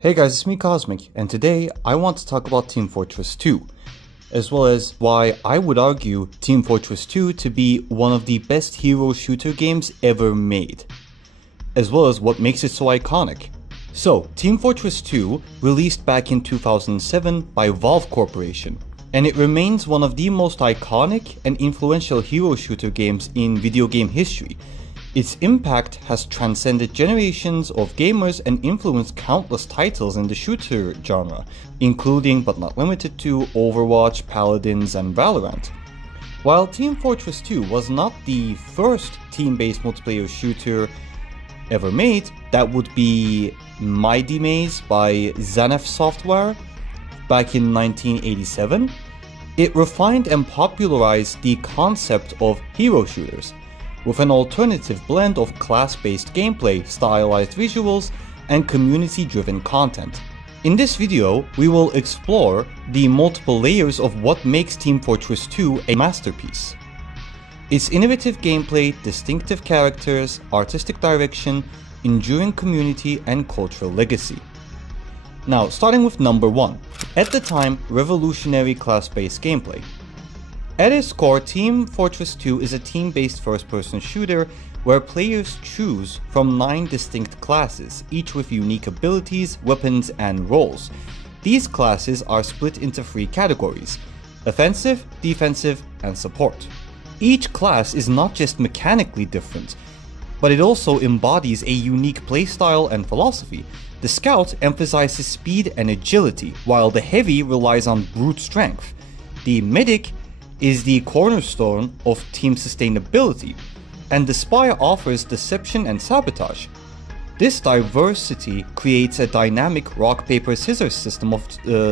Hey guys, it's me Cosmic, and today I want to talk about Team Fortress 2, as well as why I would argue Team Fortress 2 to be one of the best hero shooter games ever made, as well as what makes it so iconic. So, Team Fortress 2 released back in 2007 by Valve Corporation, and it remains one of the most iconic and influential hero shooter games in video game history. Its impact has transcended generations of gamers and influenced countless titles in the shooter genre, including but not limited to Overwatch, Paladins, and Valorant. While Team Fortress 2 was not the first team-based multiplayer shooter ever made, that would be Mighty Maze by Zanef Software back in 1987, it refined and popularized the concept of hero shooters, with an alternative blend of class-based gameplay, stylized visuals, and community-driven content. In this video, we will explore the multiple layers of what makes Team Fortress 2 a masterpiece. Its innovative gameplay, distinctive characters, artistic direction, enduring community, and cultural legacy. Now, starting with number 1. At the time, revolutionary class-based gameplay. At its core, Team Fortress 2 is a team-based first-person shooter where players choose from 9 distinct classes, each with unique abilities, weapons, and roles. These classes are split into 3 categories: offensive, defensive, and support. Each class is not just mechanically different, but it also embodies a unique playstyle and philosophy. The Scout emphasizes speed and agility, while the Heavy relies on brute strength. The Medic is the cornerstone of team sustainability, and the Spy offers deception and sabotage. This diversity creates a dynamic rock-paper-scissors system of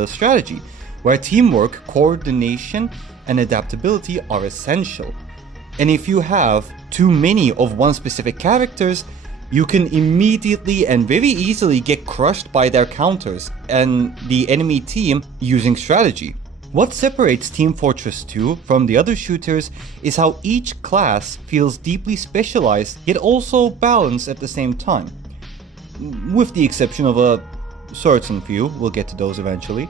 strategy, where teamwork, coordination, and adaptability are essential. And if you have too many of one specific characters, you can immediately and very easily get crushed by their counters and the enemy team using strategy. What separates Team Fortress 2 from the other shooters is how each class feels deeply specialized yet also balanced at the same time. With the exception of a certain few, we'll get to those eventually.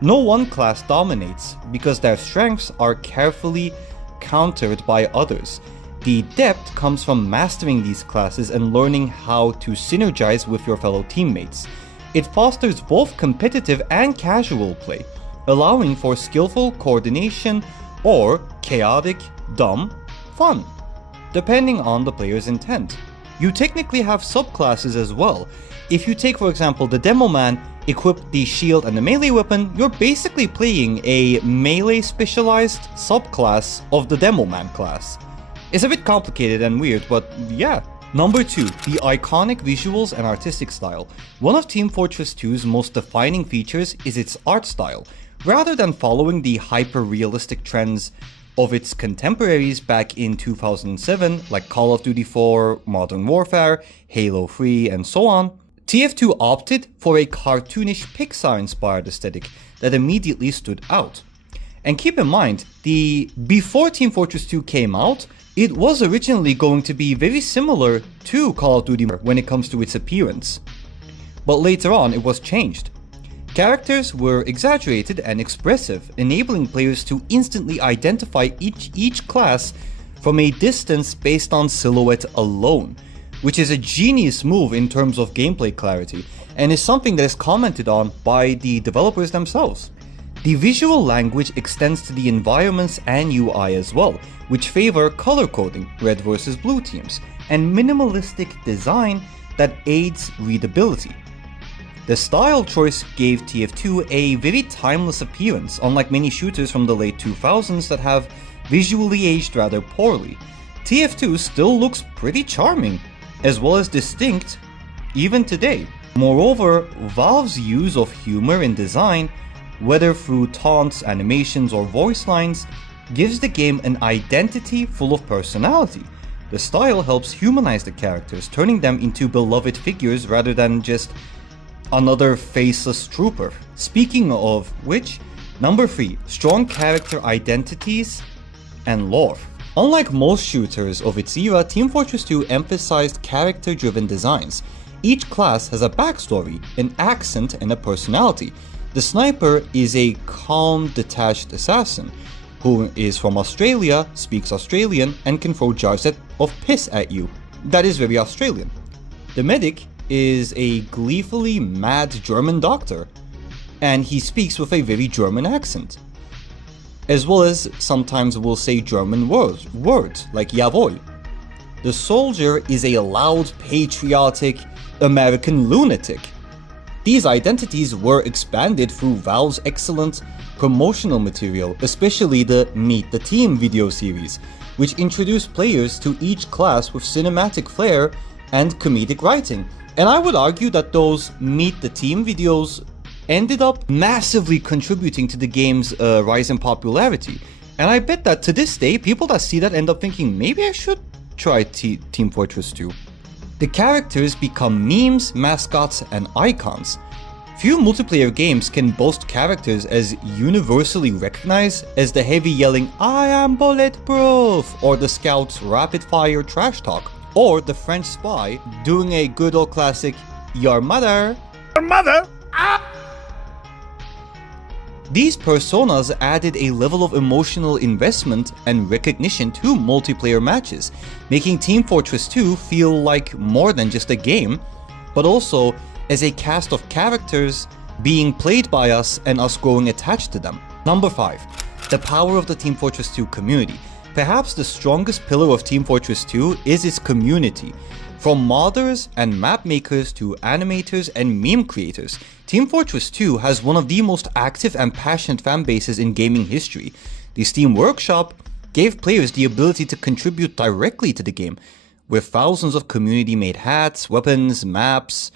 No one class dominates because their strengths are carefully countered by others. The depth comes from mastering these classes and learning how to synergize with your fellow teammates. It fosters both competitive and casual play, allowing for skillful coordination or chaotic, dumb fun, depending on the player's intent. You technically have subclasses as well. If you take, for example, the Demo Man, equip the shield and the melee weapon, you're basically playing a melee specialized subclass of the Demo Man class. It's a bit complicated and weird, but yeah. Number 2, the iconic visuals and artistic style. One of Team Fortress 2's most defining features is its art style. Rather than following the hyper-realistic trends of its contemporaries back in 2007, like Call of Duty 4, Modern Warfare, Halo 3, and so on, TF2 opted for a cartoonish Pixar-inspired aesthetic that immediately stood out. And keep in mind, before Team Fortress 2 came out, it was originally going to be very similar to Call of Duty when it comes to its appearance. But later on, it was changed. Characters were exaggerated and expressive, enabling players to instantly identify each class from a distance based on silhouette alone, which is a genius move in terms of gameplay clarity, and is something that is commented on by the developers themselves. The visual language extends to the environments and UI as well, which favor color coding, red versus blue teams, and minimalistic design that aids readability. The style choice gave TF2 a very timeless appearance, unlike many shooters from the late 2000s that have visually aged rather poorly. TF2 still looks pretty charming, as well as distinct even today. Moreover, Valve's use of humor in design, whether through taunts, animations, or voice lines, gives the game an identity full of personality. The style helps humanize the characters, turning them into beloved figures rather than just another faceless trooper. Speaking of which, number 3, strong character identities and lore. Unlike most shooters of its era, Team Fortress 2 emphasized character-driven designs. Each class has a backstory, an accent, and a personality. The sniper is a calm, detached assassin who is from Australia, speaks Australian, and can throw jars of piss at you. That is very Australian. The medic is a gleefully mad German doctor, and he speaks with a very German accent, as well as sometimes will say German words like jawohl. The soldier is a loud, patriotic American lunatic. These identities were expanded through Valve's excellent promotional material, especially the Meet the Team video series, which introduced players to each class with cinematic flair and comedic writing. And I would argue that those Meet the Team videos ended up massively contributing to the game's rise in popularity. And I bet that to this day, people that see that end up thinking, maybe I should try Team Fortress 2. The characters become memes, mascots, and icons. Few multiplayer games can boast characters as universally recognized as the heavy yelling "I am bulletproof" or the scout's rapid-fire trash talk, or the French spy doing a good old classic "Your mother." Your mother? Ah! These personas added a level of emotional investment and recognition to multiplayer matches, making Team Fortress 2 feel like more than just a game, but also as a cast of characters being played by us and us growing attached to them. Number 5. The power of the Team Fortress 2 community. Perhaps the strongest pillar of Team Fortress 2 is its community. From modders and map makers to animators and meme creators, Team Fortress 2 has one of the most active and passionate fan bases in gaming history. The Steam Workshop gave players the ability to contribute directly to the game, with thousands of community-made hats, weapons, maps,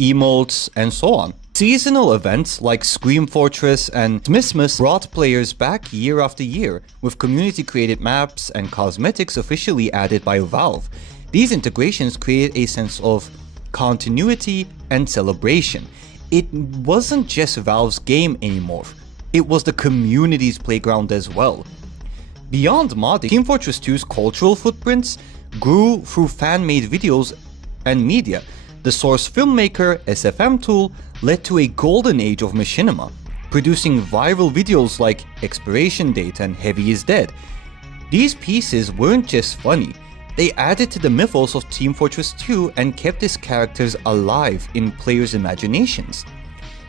emotes, and so on. Seasonal events like Scream Fortress and Smithmas brought players back year after year, with community-created maps and cosmetics officially added by Valve. These integrations created a sense of continuity and celebration. It wasn't just Valve's game anymore, it was the community's playground as well. Beyond modding, Team Fortress 2's cultural footprints grew through fan-made videos and media. The Source Filmmaker SFM tool led to a golden age of machinima, producing viral videos like Expiration Date and Heavy is Dead. These pieces weren't just funny, they added to the mythos of Team Fortress 2 and kept its characters alive in players' imaginations.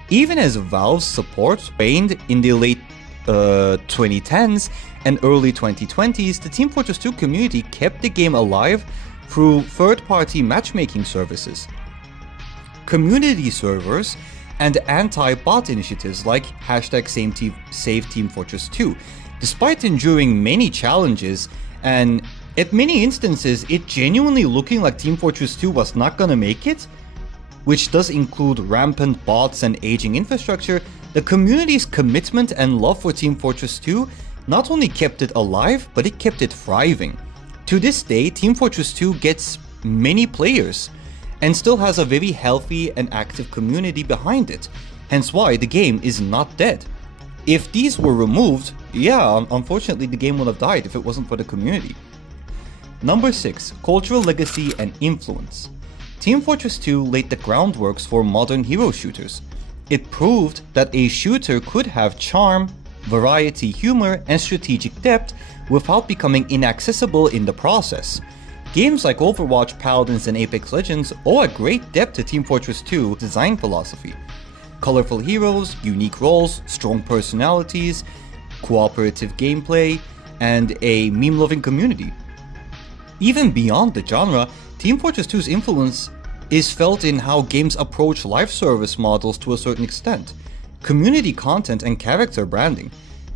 Even as Valve's support waned in the late 2010s and early 2020s, the Team Fortress 2 community kept the game alive through third-party matchmaking services, community servers, and anti-bot initiatives like #Save Team Fortress 2. Despite enduring many challenges and at many instances it genuinely looking like Team Fortress 2 was not gonna make it, which does include rampant bots and aging infrastructure, the community's commitment and love for Team Fortress 2 not only kept it alive, but it kept it thriving. To this day, Team Fortress 2 gets many players and still has a very healthy and active community behind it, hence why the game is not dead. If these were removed, yeah, unfortunately the game would have died if it wasn't for the community. Number 6. Cultural legacy and influence. Team Fortress 2 laid the groundwork for modern hero shooters. It proved that a shooter could have charm, variety, humor, and strategic depth without becoming inaccessible in the process. Games like Overwatch, Paladins, and Apex Legends owe a great depth to Team Fortress 2 design philosophy. Colorful heroes, unique roles, strong personalities, cooperative gameplay, and a meme-loving community. Even beyond the genre, Team Fortress 2's influence is felt in how games approach live service models to a certain extent, community content and character branding.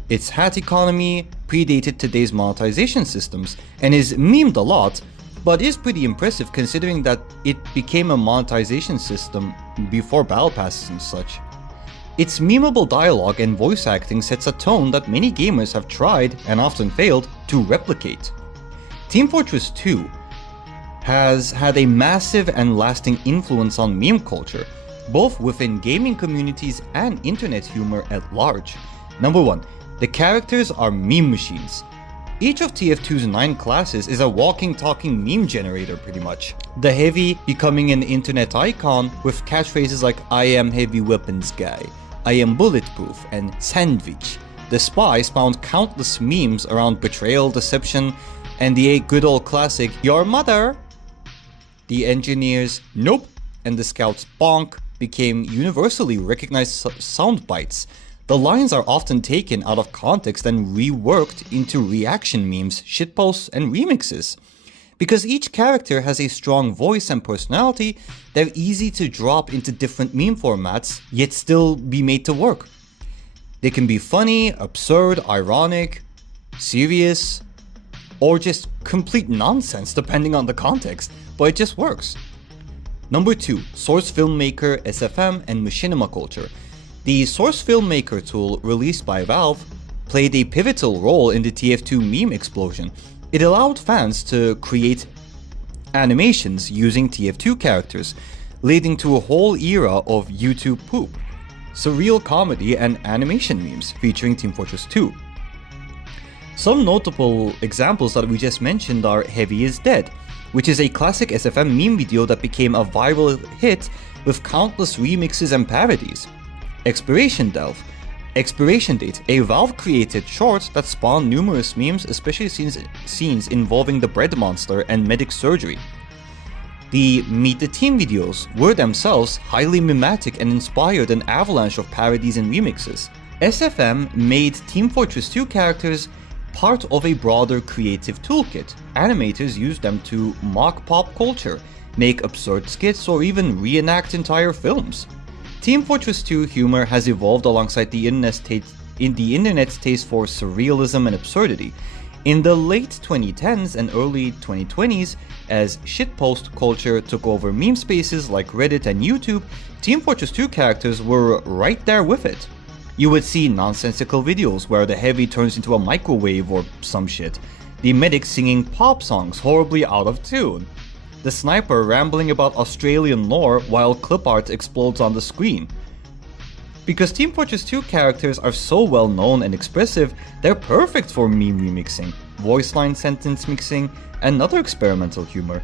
Its hat economy predated today's monetization systems and is memed a lot, but is pretty impressive considering that it became a monetization system before battle passes and such. Its memeable dialogue and voice acting sets a tone that many gamers have tried, and often failed, to replicate. Team Fortress 2 has had a massive and lasting influence on meme culture, both within gaming communities and internet humor at large. Number 1. The characters are meme machines. Each of TF2's 9 classes is a walking talking meme generator pretty much. The Heavy becoming an internet icon with catchphrases like "I am heavy weapons guy," "I am bulletproof," and "sandwich." The Spy spawned countless memes around betrayal, deception, and the good old classic "Your mother." The Engineers "Nope" and the Scouts "Bonk" became universally recognized sound bites. The lines are often taken out of context and reworked into reaction memes, shitposts, and remixes. Because each character has a strong voice and personality, they're easy to drop into different meme formats, yet still be made to work. They can be funny, absurd, ironic, serious, or just complete nonsense depending on the context, but it just works. Number 2, Source Filmmaker, SFM, and machinima culture. The Source Filmmaker tool released by Valve played a pivotal role in the TF2 meme explosion. It allowed fans to create animations using TF2 characters, leading to a whole era of YouTube poop, surreal comedy, and animation memes featuring Team Fortress 2. Some notable examples that we just mentioned are Heavy is Dead, which is a classic SFM meme video that became a viral hit with countless remixes and parodies. Expiration Date, a Valve-created short that spawned numerous memes, especially scenes involving the bread monster and medic surgery. The Meet the Team videos were themselves highly mimetic and inspired an avalanche of parodies and remixes. SFM made Team Fortress 2 characters part of a broader creative toolkit. Animators used them to mock pop culture, make absurd skits, or even reenact entire films. Team Fortress 2 humor has evolved alongside the internet's taste for surrealism and absurdity. In the late 2010s and early 2020s, as shitpost culture took over meme spaces like Reddit and YouTube, Team Fortress 2 characters were right there with it. You would see nonsensical videos where the Heavy turns into a microwave or some shit, the medic singing pop songs horribly out of tune, the Sniper rambling about Australian lore while clip art explodes on the screen. Because Team Fortress 2 characters are so well known and expressive, they're perfect for meme remixing, voice line sentence mixing, and other experimental humor.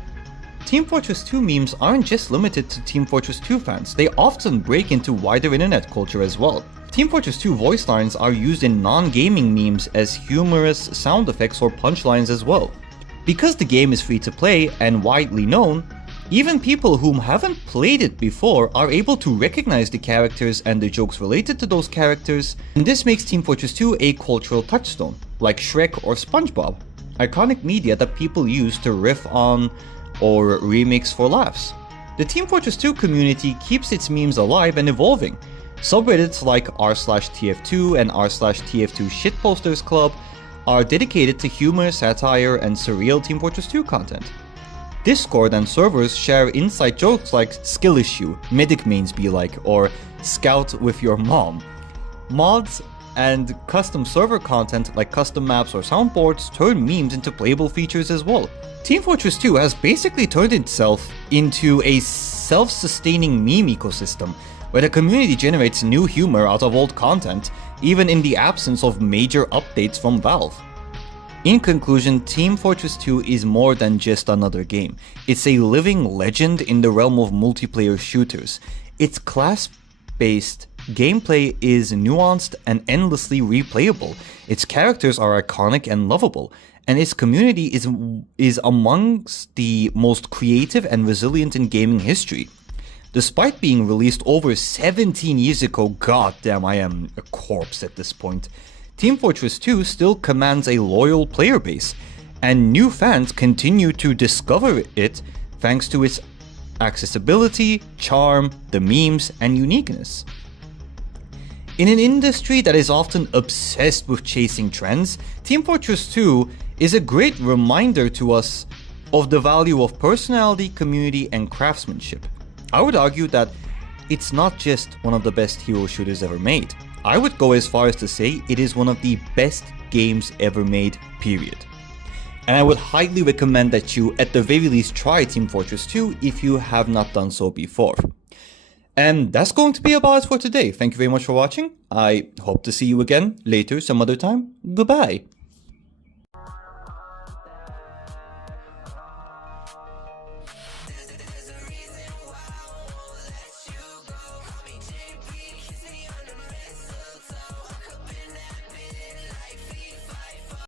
Team Fortress 2 memes aren't just limited to Team Fortress 2 fans, they often break into wider internet culture as well. Team Fortress 2 voice lines are used in non-gaming memes as humorous sound effects or punchlines as well. Because the game is free to play and widely known, even people who haven't played it before are able to recognize the characters and the jokes related to those characters, and this makes Team Fortress 2 a cultural touchstone, like Shrek or SpongeBob, iconic media that people use to riff on or remix for laughs. The Team Fortress 2 community keeps its memes alive and evolving. Subreddits like r/TF2 and r/TF2 Shitposters Club are dedicated to humor, satire, and surreal Team Fortress 2 content. Discord and servers share inside jokes like "skill issue," "medic mains be like," or "scout with your mom." Mods and custom server content like custom maps or soundboards turn memes into playable features as well. Team Fortress 2 has basically turned itself into a self-sustaining meme ecosystem, where the community generates new humor out of old content, even in the absence of major updates from Valve. In conclusion, Team Fortress 2 is more than just another game. It's a living legend in the realm of multiplayer shooters. Its class-based gameplay is nuanced and endlessly replayable. Its characters are iconic and lovable, and its community is amongst the most creative and resilient in gaming history. Despite being released over 17 years ago, goddamn, I am a corpse at this point, Team Fortress 2 still commands a loyal player base, and new fans continue to discover it thanks to its accessibility, charm, the memes, and uniqueness. In an industry that is often obsessed with chasing trends, Team Fortress 2 is a great reminder to us of the value of personality, community, and craftsmanship. I would argue that it's not just one of the best hero shooters ever made. I would go as far as to say it is one of the best games ever made, period. And I would highly recommend that you at the very least try Team Fortress 2 if you have not done so before. And that's going to be about it for today. Thank you very much for watching. I hope to see you again later some other time. Goodbye.